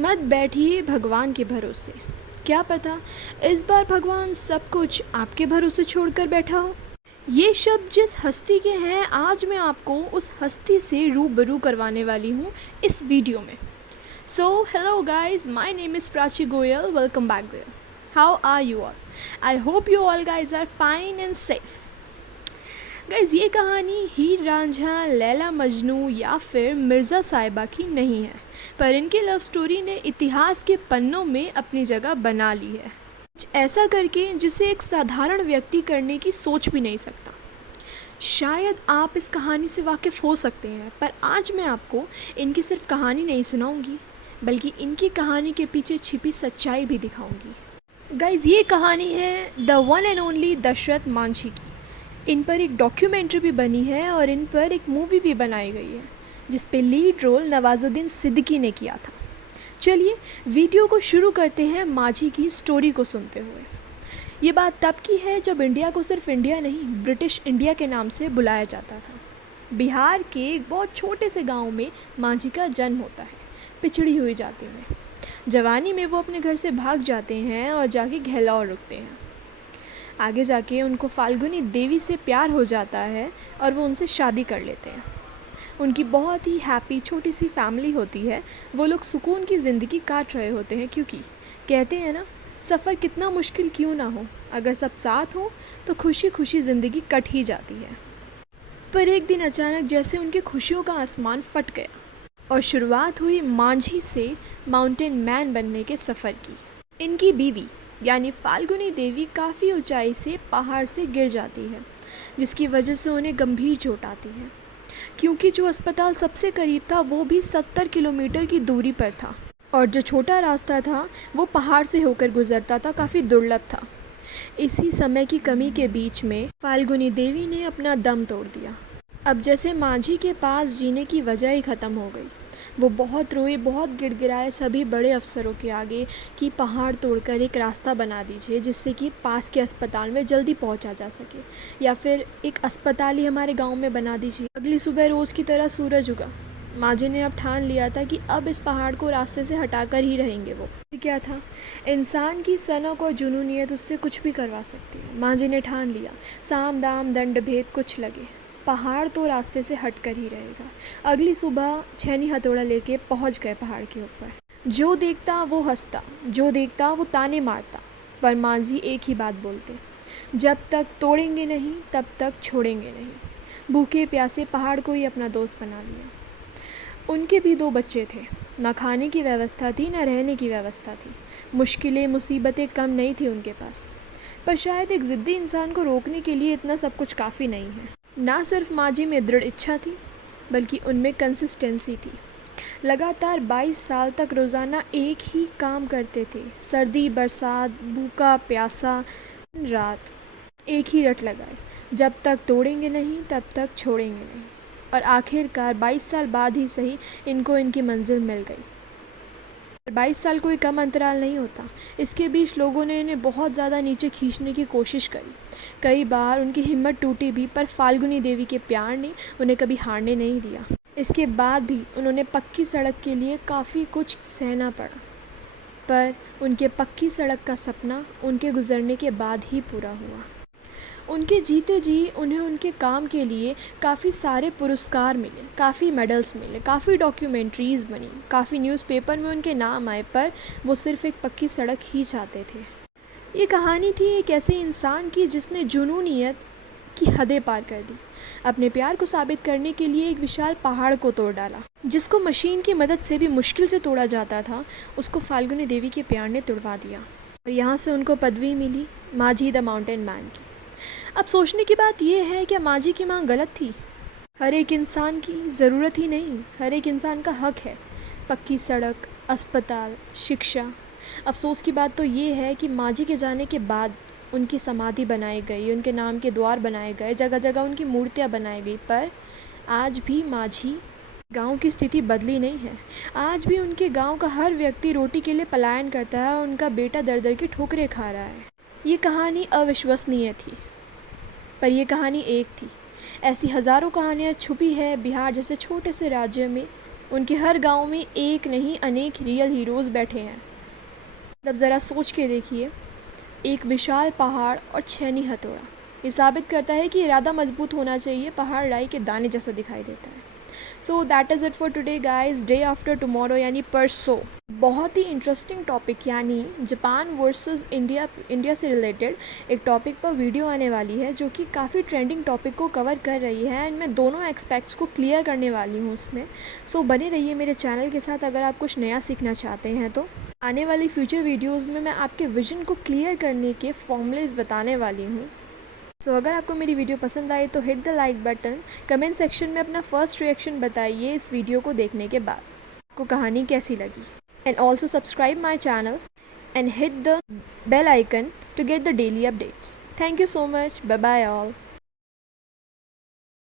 मत बैठिए भगवान के भरोसे। क्या पता इस बार भगवान सब कुछ आपके भरोसे छोड़कर बैठा हो। ये शब्द जिस हस्ती के हैं, आज मैं आपको उस हस्ती से रूबरू करवाने वाली हूँ इस वीडियो में। So hello guys, my name is Prachi Goyal. Welcome back there. How are you all? I hope you all guys are fine and safe. Guys, ये कहानी हीर रांझा, लैला मजनू या फिर मिर्ज़ा साहिबा की नहीं है, पर इनकी लव स्टोरी ने इतिहास के पन्नों में अपनी जगह बना ली है, कुछ ऐसा करके जिसे एक साधारण व्यक्ति करने की सोच भी नहीं सकता। शायद आप इस कहानी से वाकिफ़ हो सकते हैं, पर आज मैं आपको इनकी सिर्फ कहानी नहीं सुनाऊंगी, बल्कि इनकी कहानी के पीछे छिपी सच्चाई भी दिखाऊंगी। गाइज, ये कहानी है the one and only Dashrath Manjhi की। इन पर एक डॉक्यूमेंट्री भी बनी है और इन पर एक मूवी भी बनाई गई है, जिस पे लीड रोल नवाजुद्दीन सिद्दीकी ने किया था। चलिए वीडियो को शुरू करते हैं मांझी की स्टोरी को सुनते हुए। ये बात तब की है जब इंडिया को सिर्फ इंडिया नहीं, ब्रिटिश इंडिया के नाम से बुलाया जाता था। बिहार के एक बहुत छोटे से गांव में मांझी का जन्म होता है, पिछड़ी हुई जाति में। जवानी में वो अपने घर से भाग जाते हैं और जाके घेलौर रुकते हैं। आगे जाके उनको फाल्गुनी देवी से प्यार हो जाता है और वो उनसे शादी कर लेते हैं। उनकी बहुत ही हैप्पी छोटी सी फैमिली होती है। वो लोग सुकून की ज़िंदगी काट रहे होते हैं, क्योंकि कहते हैं ना, सफ़र कितना मुश्किल क्यों ना हो, अगर सब साथ हो तो खुशी खुशी ज़िंदगी कट ही जाती है। पर एक दिन अचानक जैसे उनकी खुशियों का आसमान फट गया और शुरुआत हुई मांझी से माउंटेन मैन बनने के सफ़र की। इनकी बीवी यानी फाल्गुनी देवी काफ़ी ऊंचाई से पहाड़ से गिर जाती है, जिसकी वजह से उन्हें गंभीर चोट आती है। क्योंकि जो अस्पताल सबसे करीब था वो भी 70 किलोमीटर की दूरी पर था, और जो छोटा रास्ता था वो पहाड़ से होकर गुजरता था, काफ़ी दुर्लभ था। इसी समय की कमी के बीच में फाल्गुनी देवी ने अपना दम तोड़ दिया। अब जैसे मांझी के पास जीने की वजह ही ख़त्म हो गई। वो बहुत रोए, बहुत गिड़गिड़ाए सभी बड़े अफसरों के आगे कि पहाड़ तोड़कर एक रास्ता बना दीजिए, जिससे कि पास के अस्पताल में जल्दी पहुंचा जा सके, या फिर एक अस्पताल ही हमारे गांव में बना दीजिए। अगली सुबह रोज़ की तरह सूरज उगा। मांझी ने अब ठान लिया था कि अब इस पहाड़ को रास्ते से हटाकर ही रहेंगे वो। क्या था, इंसान की सनक और जुनूनियत उससे कुछ भी करवा सकती है। मांझी ने ठान लिया, साम दाम दंड भेद कुछ लगे, पहाड़ तो रास्ते से हटकर ही रहेगा। अगली सुबह छेनी हथौड़ा लेके पहुंच गए पहाड़ के ऊपर। जो देखता वो हंसता, जो देखता वो ताने मारता, पर मांझी एक ही बात बोलते, जब तक तोड़ेंगे नहीं तब तक छोड़ेंगे नहीं। भूखे प्यासे पहाड़ को ही अपना दोस्त बना लिया। उनके भी 2 बच्चे थे। न खाने की व्यवस्था थी, न रहने की व्यवस्था थी। मुश्किलें मुसीबतें कम नहीं थी उनके पास, पर शायद एक ज़िद्दी इंसान को रोकने के लिए इतना सब कुछ काफ़ी नहीं है। ना सिर्फ मांझी में दृढ़ इच्छा थी, बल्कि उनमें कंसिस्टेंसी थी। लगातार 22 साल तक रोज़ाना एक ही काम करते थे। सर्दी बरसात, भूखा प्यासा, रात एक ही रट लगाए, जब तक तोड़ेंगे नहीं तब तक छोड़ेंगे नहीं। और आखिरकार 22 साल बाद ही सही इनको इनकी मंजिल मिल गई। 22 साल कोई कम अंतराल नहीं होता। इसके बीच लोगों ने इन्हें बहुत ज़्यादा नीचे खींचने की कोशिश करी। कई बार उनकी हिम्मत टूटी भी, पर फाल्गुनी देवी के प्यार ने उन्हें कभी हारने नहीं दिया। इसके बाद भी उन्होंने पक्की सड़क के लिए काफ़ी कुछ सहना पड़ा, पर उनके पक्की सड़क का सपना उनके गुजरने के बाद ही पूरा हुआ। उनके जीते जी उन्हें उनके काम के लिए काफ़ी सारे पुरस्कार मिले, काफ़ी मेडल्स मिले, काफ़ी डॉक्यूमेंट्रीज़ बनी, काफ़ी न्यूज़पेपर में उनके नाम आए, पर वो सिर्फ एक पक्की सड़क ही चाहते थे। ये कहानी थी एक ऐसे इंसान की जिसने जुनूनियत की हदें पार कर दी। अपने प्यार को साबित करने के लिए एक विशाल पहाड़ को तोड़ डाला। जिसको मशीन की मदद से भी मुश्किल से तोड़ा जाता था, उसको फाल्गुनी देवी के प्यार ने तुड़वा दिया, और यहाँ से उनको पदवी मिली मांझी द माउंटेन मैन की। अब सोचने की बात यह है, क्या मांझी की मांग गलत थी? हर एक इंसान की ज़रूरत ही नहीं, हर एक इंसान का हक है पक्की सड़क, अस्पताल, शिक्षा। अफसोस की बात तो ये है कि मांझी के जाने के बाद उनकी समाधि बनाई गई, उनके नाम के द्वार बनाए गए, जगह जगह उनकी मूर्तियाँ बनाई गई, पर आज भी मांझी गांव की स्थिति बदली नहीं है। आज भी उनके गांव का हर व्यक्ति रोटी के लिए पलायन करता है और उनका बेटा दर दर की ठोकरें खा रहा है। ये कहानी अविश्वसनीय थी, पर यह कहानी एक थी। ऐसी हज़ारों कहानियाँ छुपी है बिहार जैसे छोटे से राज्य में, उनके हर गांव में एक नहीं अनेक रियल हीरोज़ बैठे हैं। तब ज़रा सोच के देखिए, एक विशाल पहाड़ और छेनी हथौड़ा, ये साबित करता है कि इरादा मजबूत होना चाहिए। पहाड़ राई के दाने जैसा दिखाई देता है। So that is it for today guys. Day after tomorrow यानी परसों बहुत ही इंटरेस्टिंग टॉपिक यानी जापान वर्सेस इंडिया से रिलेटेड एक टॉपिक पर वीडियो आने वाली है, जो कि काफ़ी ट्रेंडिंग टॉपिक को कवर कर रही है एंड मैं दोनों एस्पेक्ट्स को क्लियर करने वाली हूँ उसमें। सो बने रहिए मेरे चैनल के साथ अगर आप कुछ नया सीखना चाहते हैं तो। आने वाली फ्यूचर वीडियोज़ में मैं आपके विजन को क्लियर करने के फॉर्मूलेज बताने वाली हूँ। सो अगर आपको मेरी वीडियो पसंद आए तो hit the like button. Comment section में अपना फर्स्ट रिएक्शन बताइए इस वीडियो को देखने के बाद, आपको कहानी कैसी लगी। And also subscribe my channel and hit the bell icon to get the daily updates. Thank you so much. Bye bye all.